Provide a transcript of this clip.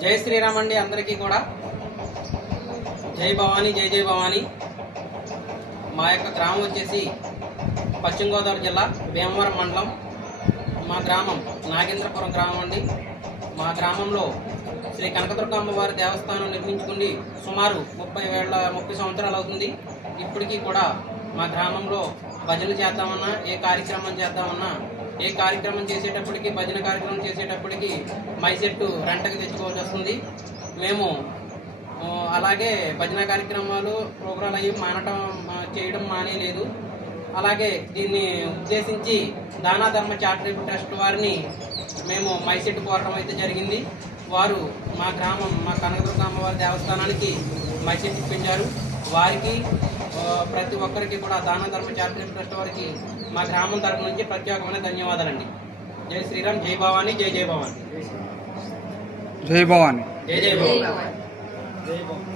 జై శ్రీరామ్ అండి. అందరికీ కూడా జై భవానీ, జై జై భవానీ. మా యొక్క గ్రామం వచ్చేసి పశ్చిమ గోదావరి జిల్లా భీమవరం మండలం. మా గ్రామం నాగేంద్రపురం గ్రామం అండి. మా గ్రామంలో శ్రీ కనకదుర్గమ్మ వారి దేవస్థానం నిర్మించుకుని సుమారు 30 సంవత్సరాలు అవుతుంది. ఇప్పటికీ కూడా మా గ్రామంలో భజనలు చేద్దామన్నా, ఏ కార్యక్రమం చేద్దామన్నా, ఏ కార్యక్రమం చేసేటప్పటికి, భజన కార్యక్రమం చేసేటప్పటికి మైసెట్టు రెంటకి తెచ్చుకోవాల్సి వస్తుంది. మేము అలాగే భజన కార్యక్రమాలు, ప్రోగ్రాలు అవి చేయడం మానేలేదు. అలాగే దీన్ని ఉద్దేశించి దానా ధర్మ చారిటబుల్ ట్రస్ట్ వారిని మేము మైసెట్టు కోరడం అయితే జరిగింది. వారు మా గ్రామం, మా కనకదుర్గ అమ్మవారి దేవస్థానానికి మైసెట్టు ఇప్పించారు. వారికి ప్రతి ఒక్కరికి కూడా దానా ధర్మ చారిటబుల్ ట్రస్ట్ వారికి మా గ్రామం తరపు నుంచి ప్రత్యేకమైన ధన్యవాదాలండి. జై శ్రీరామ్, జై భవానీ, జై జై భవానీ. జై భవానీ, జై జై భవానీ, జై భవానీ.